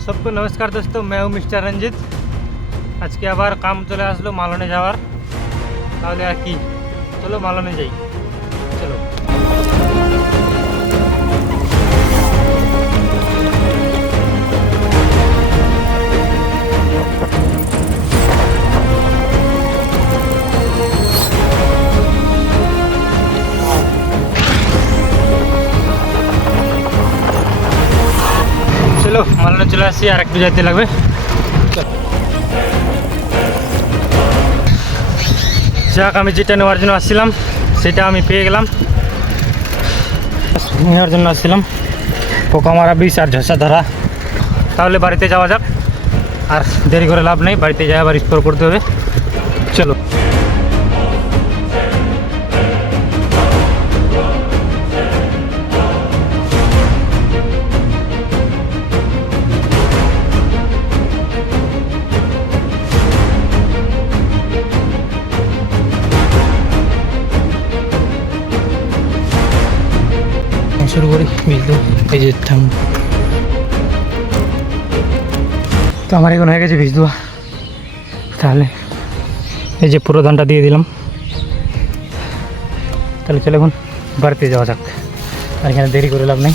सबको नमस्कार दोस्तों, मैं हूँ मिस्टर रंजित। आज के आबार काम चले आसलो मालने जावार, ताहले আর কি, চলো মালনে যাই। চলো চলো মালনে চলে আসি, আর একটু যেতে লাগবে। যাক, আমি যেটা নেওয়ার জন্য আসছিলাম সেটা আমি পেয়ে গেলাম। নেওয়ার জন্য আসছিলাম পোকা মারা বিষ আর ঝসা ধরা। তাহলে বাড়িতে যাওয়া যাক, আর দেরি করে লাভ নেই, বাড়িতে যাওয়া আবার স্টোর করতে হবে। চলো শুরু করি। বিজু এই যে থাম, তো আমার এখন হয়ে গেছে বীজ দেওয়া। তাহলে এই যে পুরো ধানটা দিয়ে দিলাম। তাহলে চলে এখন বাড়িতে যাওয়া যাক, আর এখানে দেরি করে লাভ নেই।